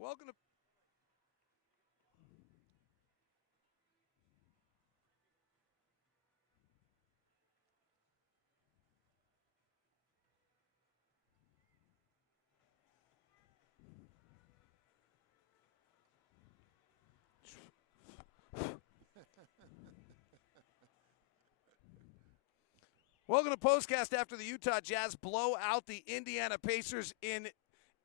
Welcome to Welcome to POSTCAST after the Utah Jazz blow out the Indiana Pacers in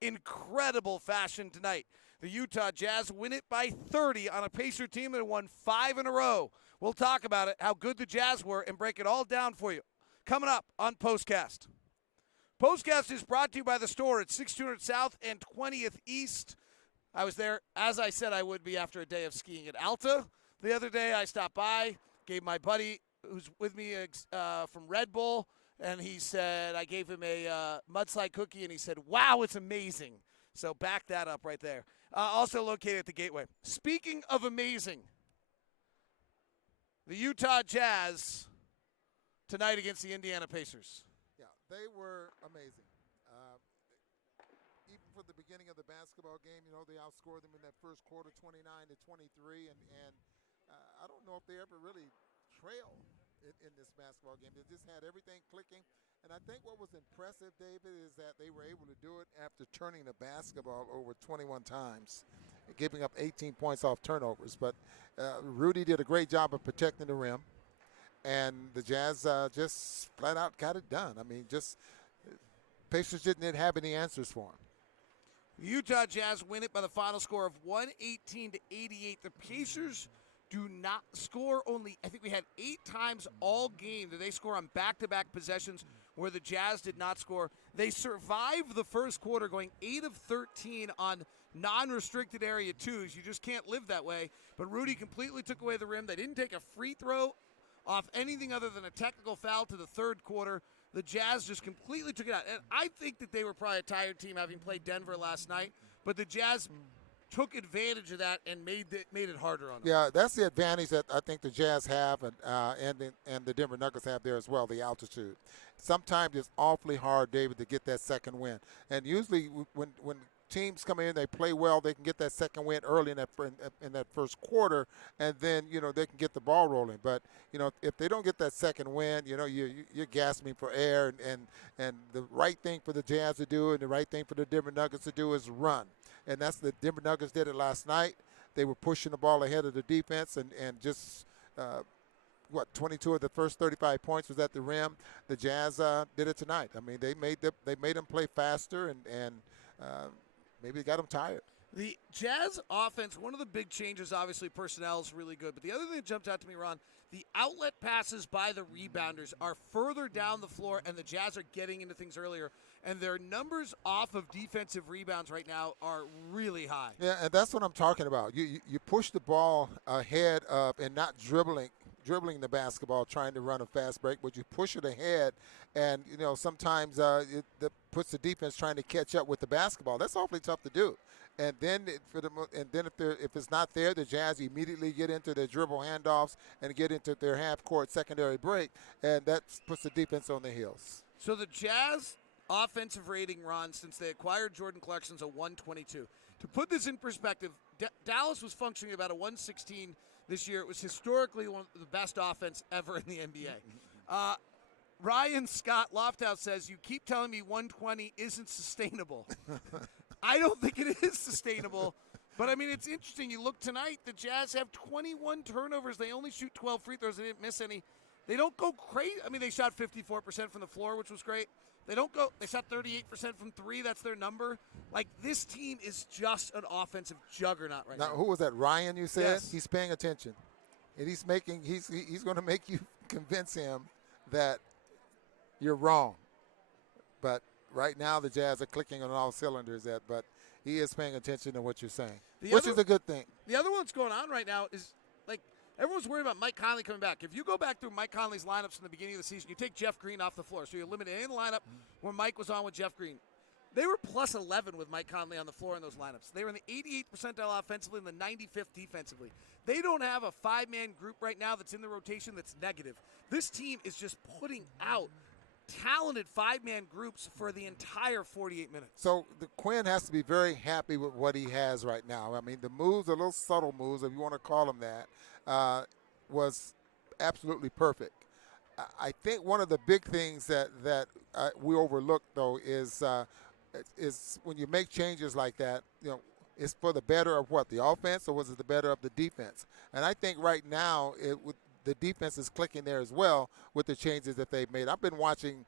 incredible fashion tonight. The Utah Jazz win it by 30 on a Pacer team that won 5 in a row. We'll talk about it, how good the Jazz were, and break it all down for you. Coming up on POSTCAST. POSTCAST is brought to you by the store at 6200 South and 20th East. I was there, as I said I would be after a day of skiing at Alta. The other day I stopped by, gave my buddy who's with me from Red Bull, and he said, I gave him a mudslide cookie, and he said, wow, it's amazing. So back that up right there. Also located at the Gateway. Speaking of amazing, the Utah Jazz tonight against the Indiana Pacers. Yeah, they were amazing. Even for the beginning of the basketball game, they outscored them in that first quarter 29-23, and I don't know if they ever really trailed in this basketball game. They just had everything clicking. And I think what was impressive, David, is that they were able to do it after turning the basketball over 21 times, giving up 18 points off turnovers. But Rudy did a great job of protecting the rim, and the Jazz just flat out got it done. I mean, Pacers didn't have any answers for them. The Utah Jazz win it by the final score of 118-88. The Pacers do not score. I think we had 8 times all game that they score on back-to-back possessions where the Jazz did not score. They survived the first quarter going 8 of 13 on non-restricted area twos. You just can't live that way. But Rudy completely took away the rim. They didn't take a free throw off anything other than a technical foul to the third quarter. The Jazz just completely took it out. And I think that they were probably a tired team having played Denver last night. But the Jazz took advantage of that and made it harder on them. Yeah, that's the advantage that I think the Jazz have and the Denver Nuggets have there as well, the altitude. Sometimes it's awfully hard, David, to get that second win. And usually when teams come in, they play well, they can get that second win early in that first quarter, and then, they can get the ball rolling. But, if they don't get that second win, you're gasping for air, and the right thing for the Jazz to do and the right thing for the Denver Nuggets to do is run. And that's the Denver Nuggets did it last night. They were pushing the ball ahead of the defense and just 22 of the first 35 points was at the rim. The Jazz did it tonight. I mean, they made them play faster and maybe got them tired. The Jazz offense, one of the big changes, obviously personnel is really good. But the other thing that jumped out to me, Ron, the outlet passes by the rebounders are further down the floor, and the Jazz are getting into things earlier. And their numbers off of defensive rebounds right now are really high. Yeah, and that's what I'm talking about. You push the ball ahead of and not dribbling the basketball, trying to run a fast break, but you push it ahead, and sometimes it puts the defense trying to catch up with the basketball. That's awfully tough to do. And then if it's not there, the Jazz immediately get into their dribble handoffs and get into their half-court secondary break, and that puts the defense on their heels. So the Jazz offensive rating, Ron, since they acquired Jordan Clarkson's a 122. To put this in perspective, Dallas was functioning about a 116 this year. It was historically one of the best offense ever in the NBA. Ryan Scott Lofthouse says, you keep telling me 120 isn't sustainable. I don't think it is sustainable. But, I mean, it's interesting. You look tonight, the Jazz have 21 turnovers. They only shoot 12 free throws. They didn't miss any. They don't go crazy. I mean, they shot 54% from the floor, which was great. They shot 38% from three. That's their number. Like, this team is just an offensive juggernaut right now. Who was that, Ryan, you said? Yes. He's paying attention. And he's going to make you convince him that you're wrong. But right now the Jazz are clicking on all cylinders, but he is paying attention to what you're saying, which is a good thing. The other one that's going on right now is, like, everyone's worried about Mike Conley coming back. If you go back through Mike Conley's lineups from the beginning of the season, you take Jeff Green off the floor. So you eliminate any lineup where Mike was on with Jeff Green. They were plus 11 with Mike Conley on the floor in those lineups. They were in the 88th percentile offensively and the 95th defensively. They don't have a 5-man group right now that's in the rotation that's negative. This team is just putting out talented five-man groups for the entire 48 minutes. So the Quinn has to be very happy with what he has right now. I mean, the moves, the little subtle moves, if you want to call them that, was absolutely perfect. I think one of the big things that we overlook, though, is when you make changes like that, it's for the better of what, the offense, or was it the better of the defense? And I think right now the defense is clicking there as well with the changes that they've made. I've been watching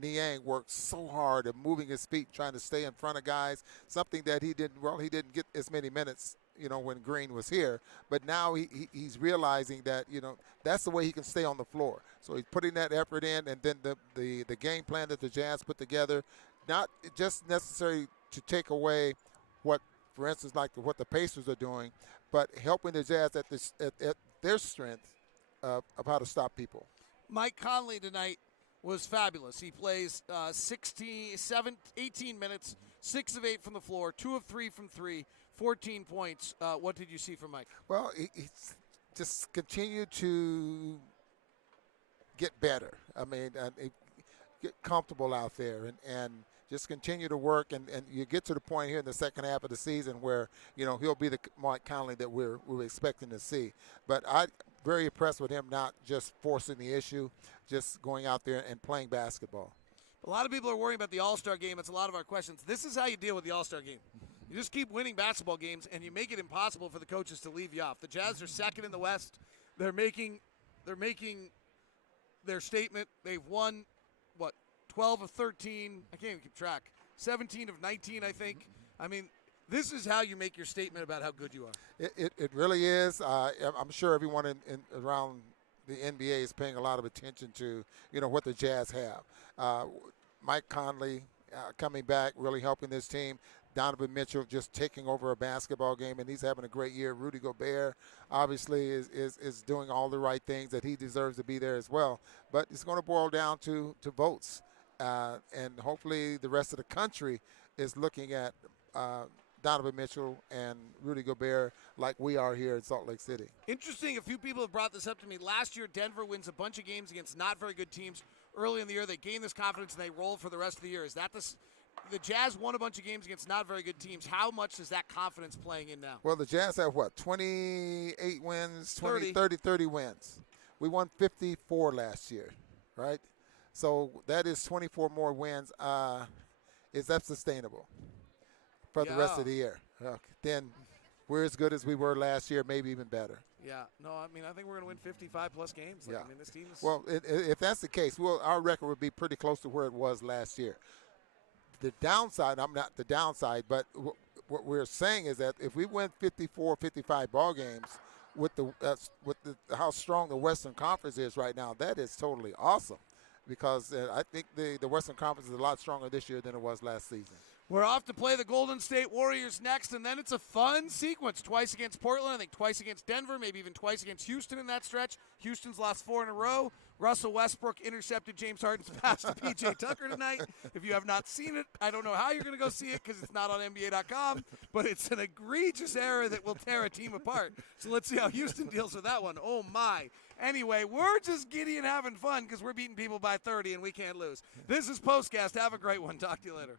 Niang work so hard at moving his feet, trying to stay in front of guys, something that he didn't get as many minutes, when Green was here. But now he's realizing that, that's the way he can stay on the floor. So he's putting that effort in, and then the game plan that the Jazz put together, not just necessary to take away what, for instance, like what the Pacers are doing, but helping the Jazz at their strength of how to stop people. Mike Conley tonight was fabulous. He plays 18 minutes, 6 of 8 from the floor, 2 of 3 from 3, 14 points. What did you see from Mike? Well, he's just continued to get better. I mean, get comfortable out there and just continue to work, and you get to the point here in the second half of the season where, he'll be the Mike Conley that we're expecting to see. But I'm very impressed with him not just forcing the issue, just going out there and playing basketball. A lot of people are worrying about the All-Star game. It's a lot of our questions. This is how you deal with the All-Star game. You just keep winning basketball games, and you make it impossible for the coaches to leave you off. The Jazz are second in the West. They're making their statement. They've won, 12 of 13. I can't even keep track. 17 of 19, I think. I mean, this is how you make your statement about how good you are. It really is. I'm sure everyone in around the NBA is paying a lot of attention to, what the Jazz have. Mike Conley coming back, really helping this team. Donovan Mitchell just taking over a basketball game, and he's having a great year. Rudy Gobert obviously is doing all the right things that he deserves to be there as well. But it's going to boil down to votes. And hopefully the rest of the country is looking at Donovan Mitchell and Rudy Gobert like we are here in Salt Lake City. Interesting, a few people have brought this up to me. Last year, Denver wins a bunch of games against not very good teams early in the year. They gain this confidence, and they roll for the rest of the year. Is that the Jazz won a bunch of games against not very good teams. How much is that confidence playing in now? Well, the Jazz have, 28 wins, 30 wins. We won 54 last year, right? So that is 24 more wins. Is that sustainable for the rest of the year? Then we're as good as we were last year, maybe even better. Yeah. No, I mean, I think we're going to win 55-plus games. Yeah. I mean, this team is... Well, if that's the case, our record would be pretty close to where it was last year. The downside, I'm not the downside, but what we're saying is that if we win 54, 55 ball games with how strong the Western Conference is right now, that is totally awesome. Because I think the Western Conference is a lot stronger this year than it was last season. We're off to play the Golden State Warriors next, and then it's a fun sequence. Twice against Portland, I think twice against Denver, maybe even twice against Houston in that stretch. Houston's lost 4 in a row. Russell Westbrook intercepted James Harden's pass to P.J. Tucker tonight. If you have not seen it, I don't know how you're going to go see it because it's not on NBA.com, but it's an egregious error that will tear a team apart. So let's see how Houston deals with that one. Oh, my. Anyway, we're just giddy and having fun because we're beating people by 30 and we can't lose. This is POSTCAST. Have a great one. Talk to you later.